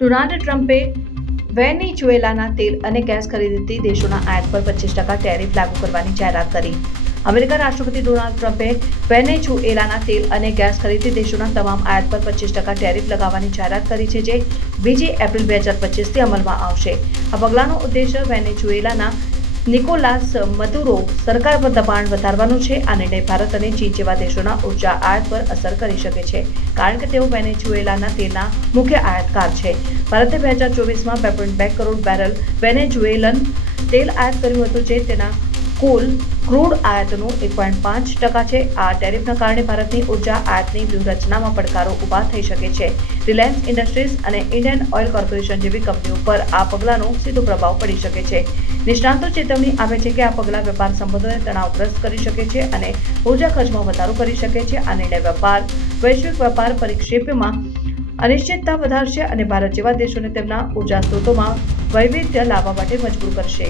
Donald ટ્રમ્પે વેનેઝુએલાના તેલ અને ગેસ ખરીદીથી દેશોના આયાત પર પચીસ ટકા ટેરિફ લાગુ કરવાની જાહેરાત કરી. અમેરિકા રાષ્ટ્રપતિ ડોનાલ્ડ ટ્રમ્પે વેનેઝુએલાના તેલ અને ગેસ ખરીદી દેશોના તમામ આયાત પર પચીસ ટકા ટેરિફ લગાવવાની જાહેરાત કરી છે, જે બીજી એપ્રિલ બે હજાર પચીસથી અમલમાં આવશે. આ પગલાંનો ઉદ્દેશ વેનેઝુએલાના નિકોલાસ મદુરો સરકાર પર દબાણ વધારવાનું છે આ નિર્ણય ભારત અને ચીન જેવા દેશોના ઊર્જા આયાત પર અસર કરી શકે છે. કારણ કે તેઓ વેનેઝુએલાના તેલના મુખ્ય આયાતકાર છે. ભારતે બે હજાર ચોવીસમાં બે પોઈન્ટ બે કરોડ બેરલ વેનેઝુએલન તેલ આયાત કર્યું હતું જે તેના કુલ ક્રૂડ આયાતનું એક પોઈન્ટ પાંચ ટકા છે. આ ટેરિફના કારણે ભારતની ઊર્જા આયાતની વ્યૂહરચનામાં પડકારો ઊભા થઈ શકે છે. રિલાયન્સ ઇન્ડસ્ટ્રીઝ અને ઇન્ડિયન ઓઇલ કોર્પોરેશન જેવી કંપનીઓ પર આ પગલાંનો સીધો પ્રભાવ પડી શકે છે. નિષ્ણાંતો ચેતવણી આપે છે કે આ પગલાં વેપાર સંબંધોને તણાવગ્રસ્ત કરી શકે છે અને ઊર્જા ખર્ચમાં વધારો કરી શકે છે. આ નિર્ણય વેપાર, વૈશ્વિક વેપાર પરિક્ષેપમાં અનિશ્ચિતતા વધારશે અને ભારત જેવા દેશોને તેમના ઊર્જા સ્ત્રોતોમાં વૈવિધ્ય લાવવા માટે મજબૂર કરશે.